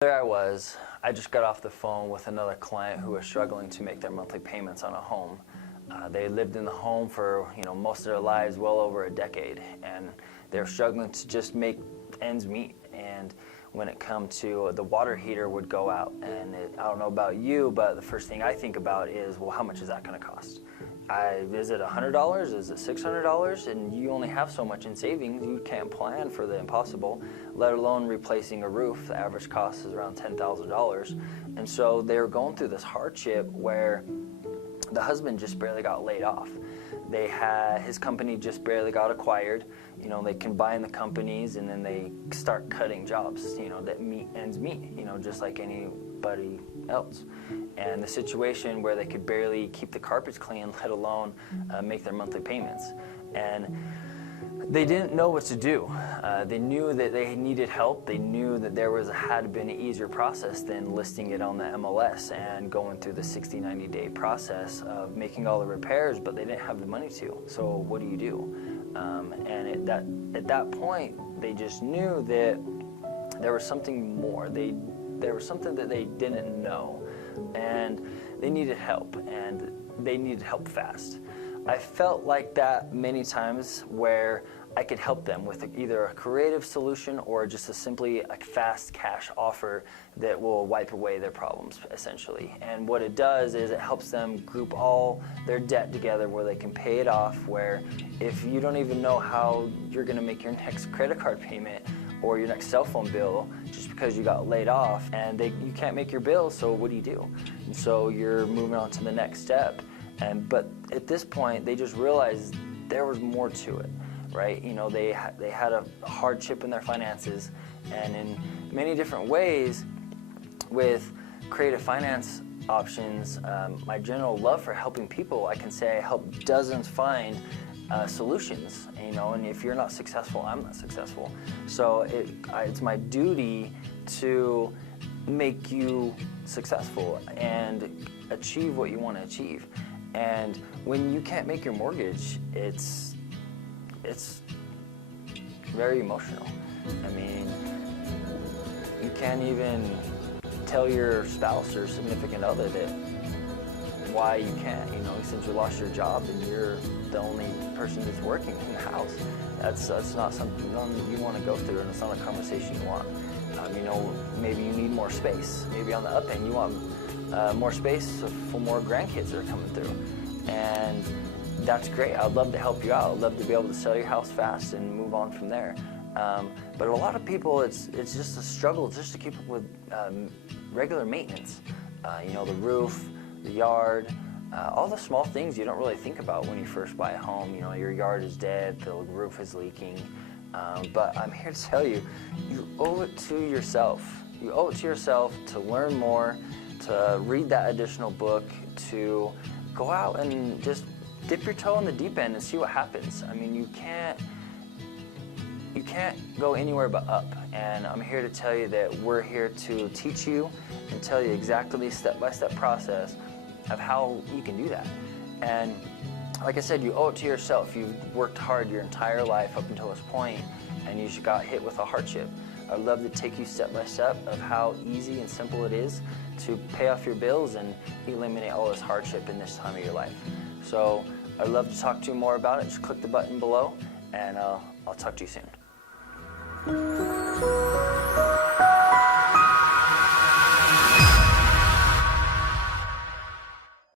There I was. I just got off the phone with another client who was struggling to make their monthly payments on a home. They lived in the home for most of their lives, well over a decade, and they're struggling to just make ends meet. And when it come to the water heater would go out, and I don't know about you, but the first thing I think about is, well, how much is that going to cost? Is it $100? Is it $600? And you only have so much in savings. You can't plan for the impossible, let alone replacing a roof. The average cost is around $10,000. And so they were going through this hardship where the husband just barely got laid off. His company just barely got acquired. They combine the companies and then they start cutting jobs, that ends meet, just like anybody else. And the situation where they could barely keep the carpets clean, let alone make their monthly payments. And they didn't know what to do. They knew that they needed help. They knew that had been an easier process than listing it on the MLS and going through the 60, 90-day process of making all the repairs, but they didn't have the money to. So what do? And at that point, they just knew that there was something more. There was something that they didn't know, and they needed help, and they needed help fast. I felt like that many times where I could help them with either a creative solution or just a fast cash offer that will wipe away their problems, essentially. And what it does is it helps them group all their debt together where they can pay it off, where if you don't even know how you're going to make your next credit card payment or your next cell phone bill just because you got laid off and you can't make your bills, so what do? And so you're moving on to the next step. But at this point, they just realized there was more to it, right? They had a hardship in their finances, and in many different ways, with creative finance options, my general love for helping people, I can say I help dozens find solutions, and if you're not successful, I'm not successful. So it's my duty to make you successful and achieve what you want to achieve. And when you can't make your mortgage, it's very emotional. I mean, you can't even tell your spouse or significant other that why you can't, since you lost your job and you're the only person that's working in the house. That's not something you want to go through, and it's not a conversation you want. Maybe you need more space. Maybe on the up end you want more space for more grandkids that are coming through. And that's great. I'd love to help you out. I'd love to be able to sell your house fast and move on from there. But a lot of people, it's just a struggle just to keep up with regular maintenance. The roof, the yard, all the small things you don't really think about when you first buy a home. Your yard is dead, the roof is leaking. But I'm here to tell you, you owe it to yourself. You owe it to yourself to learn more, to read that additional book, to go out and just dip your toe in the deep end and see what happens. I mean, you can't go anywhere but up. And I'm here to tell you that we're here to teach you and tell you exactly the step-by-step process of how you can do that. And like I said, you owe it to yourself. You've worked hard your entire life up until this point, and you got hit with a hardship. I'd love to take you step by step of how easy and simple it is to pay off your bills and eliminate all this hardship in this time of your life. So I'd love to talk to you more about it. Just click the button below, and I'll talk to you soon.